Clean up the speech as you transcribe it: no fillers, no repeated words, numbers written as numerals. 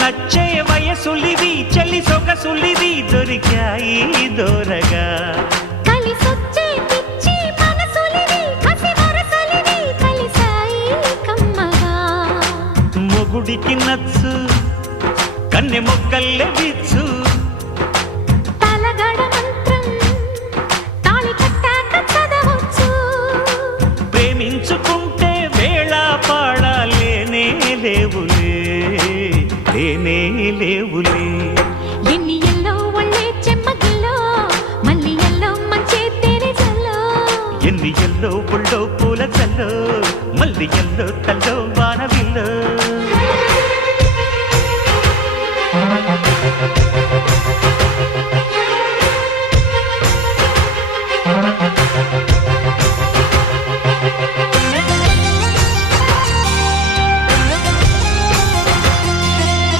నచ్చే వయసులివి చలి సొగసులివి దొరికాయి దూరగా కలిసొచ్చే పిచ్చి మనసులివి కసి వరసలివి కలిసాయి కమ్మగా మొగుడికి నచ్చు కన్నె మొక్కల్లే విచ్చు తలగడ మంత్రం తాళి కట్టాక చదవచ్చు ప్రేమించుకుంటే వేళ పాడాలేనే లేవులే లేనే లేవులే ఎన్ని ఎల్లో ఒళ్ళే చెమ్మగిల్లో మళ్ళీ ఎల్లో మంచే తేనె జల్లో ఎన్ని ఎల్లో పుల్లో పూల చల్లో మళ్ళీ ఎల్లో తల్ల